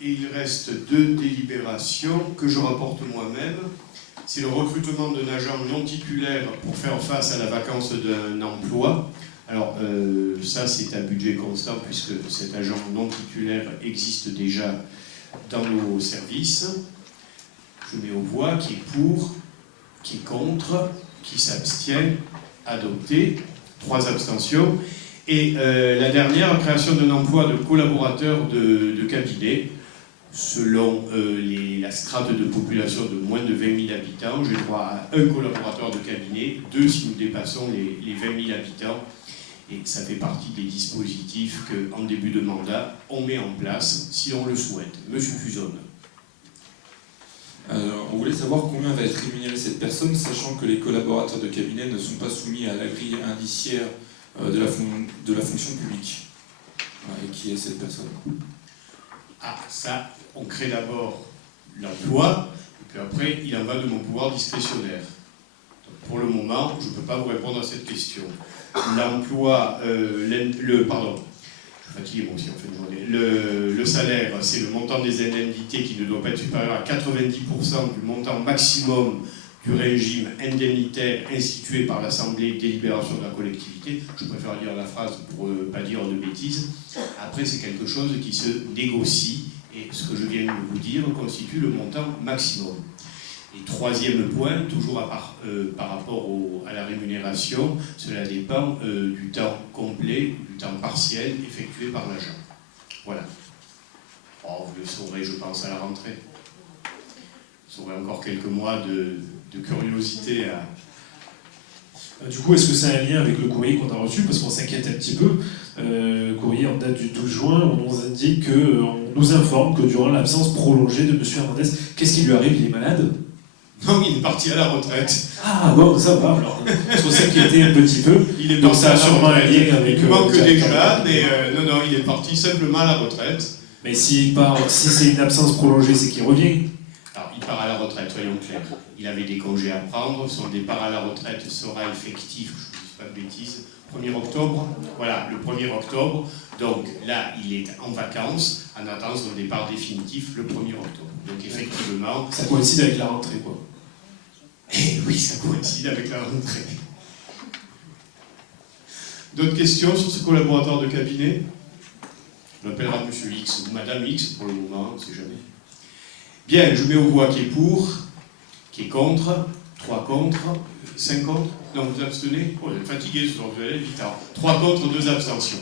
et il reste 2 délibérations que je rapporte moi-même. C'est le recrutement d'un agent non titulaire pour faire face à la vacance d'un emploi. Alors ça c'est un budget constant puisque cet agent non titulaire existe déjà dans nos services. Je mets aux voix qui est pour, qui est contre, qui s'abstient, adopté, 3 abstentions. Et la dernière, création d'un emploi de collaborateur de cabinet. Selon la strate de population de moins de 20 000 habitants, j'ai droit à un collaborateur de cabinet, 2 si nous dépassons les 20 000 habitants. Et ça fait partie des dispositifs qu'en début de mandat, on met en place si on le souhaite. Monsieur Fusone. On voulait savoir combien va être rémunérée cette personne, sachant que les collaborateurs de cabinet ne sont pas soumis à la grille indiciaire de la fonction publique. Et qui est cette personne? Ah, ça, on crée d'abord l'emploi, et puis après, il en va de mon pouvoir discrétionnaire. Donc, pour le moment, je ne peux pas vous répondre à cette question. L'emploi, pardon, je suis fatigué moi aussi en fin de journée. Le salaire, c'est le montant des indemnités qui ne doit pas être supérieur à 90% du montant maximum du régime indemnitaire institué par l'Assemblée délibération de la collectivité. Je préfère lire la phrase pour ne pas dire de bêtises. Après, c'est quelque chose qui se négocie, et ce que je viens de vous dire constitue le montant maximum. Et troisième point, toujours par rapport à la rémunération, cela dépend du temps complet, du temps partiel effectué par l'agent. Voilà. Oh, vous le saurez, je pense, à la rentrée. Vous aurez encore quelques mois de curiosité à... Du coup, est-ce que c'est un lien avec le courrier qu'on a reçu? Parce qu'on s'inquiète un petit peu. Courrier en date du 12 juin, on nous indique on nous informe que durant l'absence prolongée de M. Hernandez, qu'est-ce qui lui arrive? Il est malade? Non, il est parti à la retraite. Ah bon, ça va alors. Il faut s'inquiéter un petit peu. Il est donc parti ça à a la sûrement un retraite. lien avec... Il manque déjà, mais non, il est parti simplement à la retraite. Mais si c'est une absence prolongée, c'est qu'il revient. Alors, il part à la retraite, soyons clairs. Il avait des congés à prendre. Son départ à la retraite sera effectif, je ne dis pas de bêtises, 1er octobre. Voilà, le 1er octobre. Donc là, il est en vacances en attendant son départ définitif le 1er octobre. Donc effectivement... Ça coïncide avec la rentrée, quoi. Eh oui, ça coïncide avec la rentrée. D'autres questions sur ce collaborateur de cabinet? On l'appellera Monsieur X ou Madame X pour le moment, on ne sait jamais. Bien, je mets aux voix qui est pour, qui est contre, 3 contre, 5 contre. Non, vous abstenez? Oh, vous êtes fatigué ce soir, vous allez vite. 3 contre, 2 abstentions.